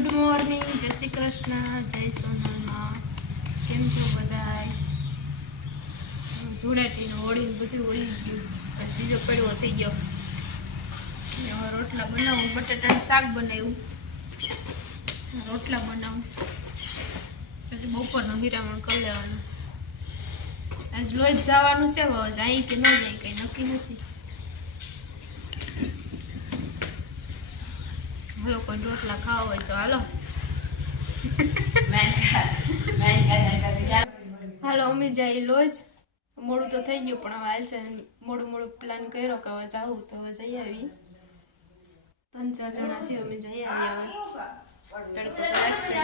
Good morning, જય શ્રી કૃષ્ણ, જય સોનામાં. કેમ છો બધાય? ધૂળેટીનું હોળીને બધું વહી ગયું, બીજો કડવો થઈ ગયો. હવે રોટલા બનાવું, બટાટાનું શાક બનાવ્યું, રોટલા બનાવું, પછી બપોરનું હિરામણ કરી લેવાનું. આજ રોજ જવાનું છે, જાય કે ન જાય કંઈ નક્કી નથી. હાલો, કોઈ રોટલા ખાવા હોય તો હાલો. હાલો, અમે જઈ લોજ. મોડું તો થઈ ગયું, પણ હવે હાલ છે મોડું પ્લાન કર્યો કે હવે જાવું તો હવે જઈ આવી. 3-4 જણા છીએ, અમે જઈ આવી. હવે તડકો લાગશે.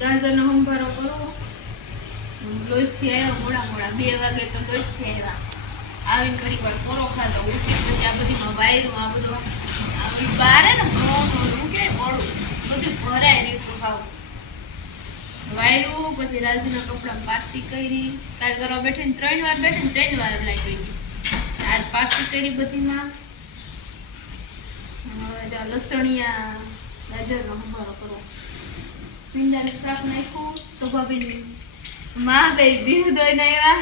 ગાજરનો સંભારો કરો. લોહીથી આવ્યા મોડા 2 વાગે તો લોહીથી આવ્યા. આવીને ઘડી વાર પોરો ખાધો, ઉઠી પછી આ બધીમાં વાયરું આ બધું બારે ને મોડું કે મોડું બધું ભરાય રીતું ખાવું વાયરું. પછી રાજુના કપડા પારસી કરી. કાલ કરવા બેઠીને 3 વાર બેઠીને 3 વાર લાગી ગઈ. આજ પારસી કરી બધીમાં. હવે લસણિયા ગાજરનો સંભારો કરો. ભીંડાને શાક નાખ્યું. શોભાબેન માં બે ભીહ દોઈને આવ્યા.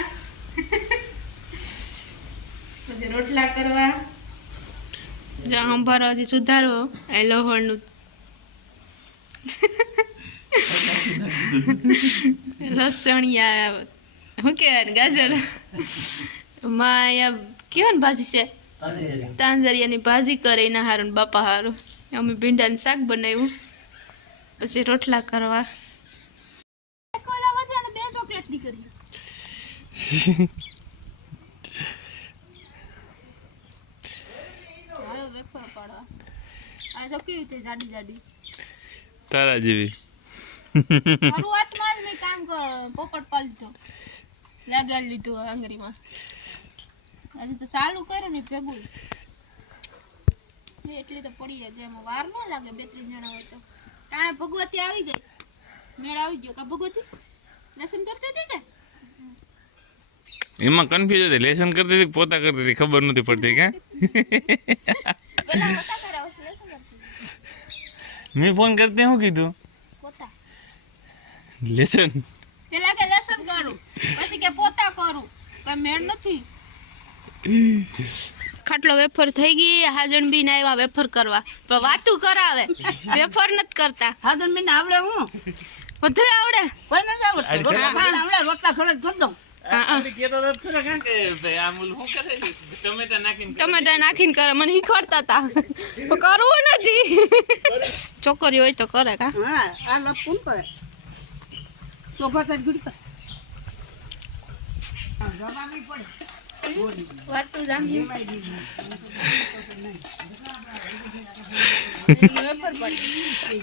પછી રોટલા કરવા. સંભારો હજી સુધારવો. એ લોહણનું લસણિયા શું કહેવાય ગાજર માં અહીંયા કેવાની ભાજી છે? તાંજરિયાની ભાજી કરે એના હારું બાપા હારું. અમે ભીંડાનું શાક બનાવ્યું. પછી રોટલા કરવા. તારા જેવી શરૂઆતમાં જ મેં કામ પોપટ પાલી લગાડી લીધું આંગળીમાં. આજે તો ચાલુ કર્યું ને ભેગું એટલી તો પડી જાય. એમાં વાર ન લાગે. 2-3 જણા હોય તો. ટાણે ભગવતી આવી ગઈ. મેળ આવી ગયો. કા ભગવતી લેસન કરતી હતી કે એમાં કન્ફ્યુઝ હતી. લેસન કરતી હતી પોતા કરતી હતી ખબર નથી પડતી કે પેલા પોતા કરાવે છે લેસન કરતી. મેં ફોન કરતી શું કીધું? પોતા લેસન પેલા કે લેસન કરું, પછી કે પોતા કરું. કઈ મેળ નથી. ખાટલો વેફર થઈ ગઈ. હાજણ બીન આવ્યા વેફર કરવા, પણ વાતું કરાવે. વેફર નથી કરતા. હાજણ બીન આવડે હું બધું આવડે. કોઈ નથી આવડતું. રોટલા આવડે. રોટલા થોડા કરી દઉં. ટમેટા નાખીને કરે. મને શીખવાડતા હતા પણ કરવું નથી. છોકરી હોય તો કરે. કા હા આ લપ કોણ કરે? સોફા તાર ગુડી કર. જવાબી પડે વાત તો જામજી એમાંય દીધી. વેફર પડી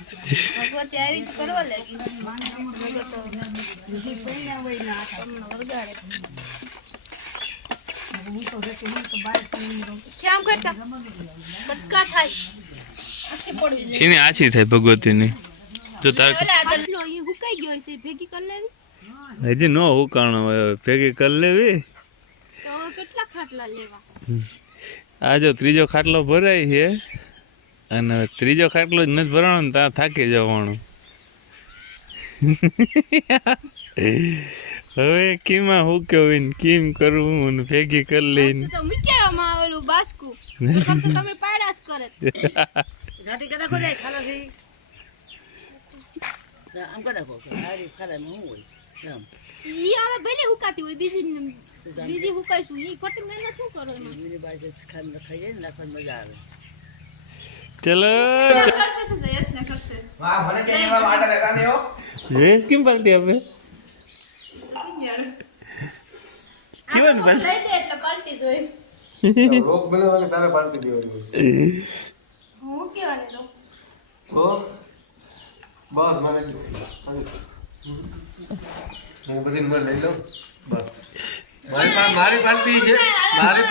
ભગવતી આવી જ કરવા લાગી બીજી પૈણા હોય ને આ તમને વરગાડે હું તો જતી હું તો બહાર પૈણી રહું. કેમ કરતા કટકા થાય આખી પડવી જાય એને આછી થાય ભગવતીની જો તાર ઓલા આગળ ઈ હુકાઈ ગયો છે ભેગી કરી લેવી હજી નો ઉકાણો હોય ભેગી કરી લેવી તો હવે કેટલા ખાટલા લેવા આ જો ત્રીજો ખાટલો ભરાય છે અને ત્રીજો ખાટલો જ નથી ભરાણો ને ત્યાં થાકી જવાનું હવે કેમાં હું કેવું કેમ કરવું ને ભેગી કરી લઈને તો મૂક્યામાં આવેલું બાસ્કુ ફક્ત તમે પાડાસ કરે જાતિ કદા ખોલે ખાલા છે આમ કદા ખો આરી ખાલામાં શું હોય આમ ઈ હવે ભલે હુકાતી હોય બીજી હુકાઈશું ઈ ખોટી મહેનત શું કરો એમાં બીજી બાજુ ખાને ખાઈએ ને નાખવાની મજા આવે ચલો કરશે છે યસ ને કરશે વાહ મને કે એવા વાટા લેતા ને હો જયેશ કેમ પાર્ટી આપે કેવું ને લઈ દે એટલે પાર્ટી જોઈ રોગ બનાવવાની તારે પાર્ટી દેવાની હોય હું કેવાને લો તો બસ મને બધી મને લઈ લઉં બસ મારી પાર્ટી છે મારી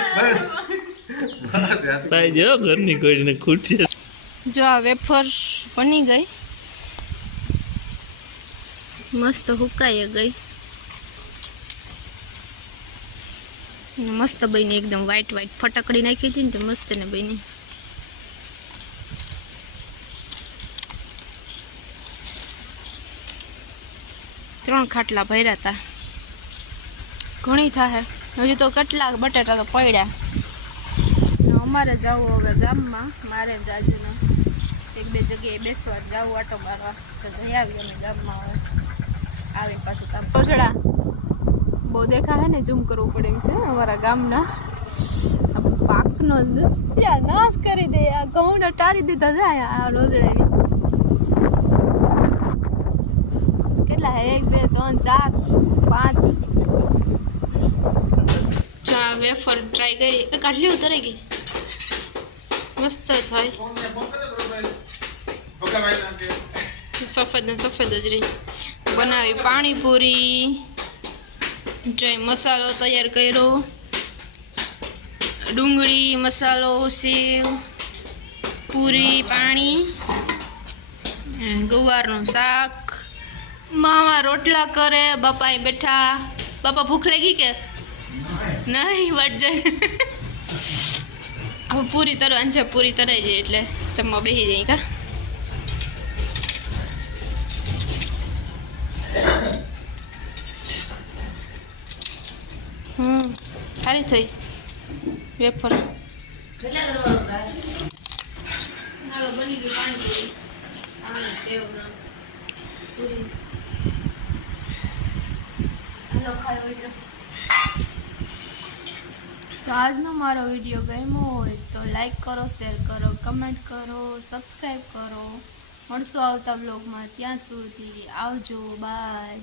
બસ યાર પાઈ જાઓ ઘરની કોઈને ખૂટી જો આ વેફર બની ગઈ મસ્ત હુકાઈ ગઈ મસ્ત બની એકદમ વ્હાઈટ વ્હાઈટ ફટકડી નાખી હતી ને તો મસ્ત ને બની ત્રણ ખાટલા ભર્યા હતા ઘણી થાય હજુ તો કેટલા બટાટા તો પડ્યા અમારે જવું હવે ગામમાં મારે જાજુને એક બે જગ્યાએ બેસવા જવું આટો મારવા તો જઈ આવી અમે ગામમાં હવે આવે પાછું કામ કોજડા બહુ દેખા હે ને ઝૂમ કરવું પડે એમ છે અમારા ગામના પાકનો ત્યાં નાશ કરી દે આ ઘઉંને ટારી દીધા જાય આ રોજડાની કેટલા હે 1 2 3 4 5 ચા વેફર ટ્રાય કરી કાઢલી ઉતરી ગઈ મસ્ત થાય સફેદ ને સફેદ જ રહી બનાવી પાણીપુરી જોઈ મસાલો તૈયાર કર્યો ડુંગળી મસાલો સેવ પૂરી પાણી ગવારનું શાક માવા રોટલા કરે બાપા અહીં બેઠા બાપા ભૂખ લાગી કે નહીં વટ જાય હવે પૂરી તરવાની છે પૂરી તરાઈ જાય એટલે જમવા બેસી જાય કા સારી થઈ વેફર બની ગયું પાણી તો આજનો મારો વિડીયો ગમ્યો હોય તો લાઈક કરો શેર કરો કમેન્ટ કરો સબસ્ક્રાઈબ કરો મળશું આવતા બ્લોગમાં ત્યાં સુધી આવજો બાય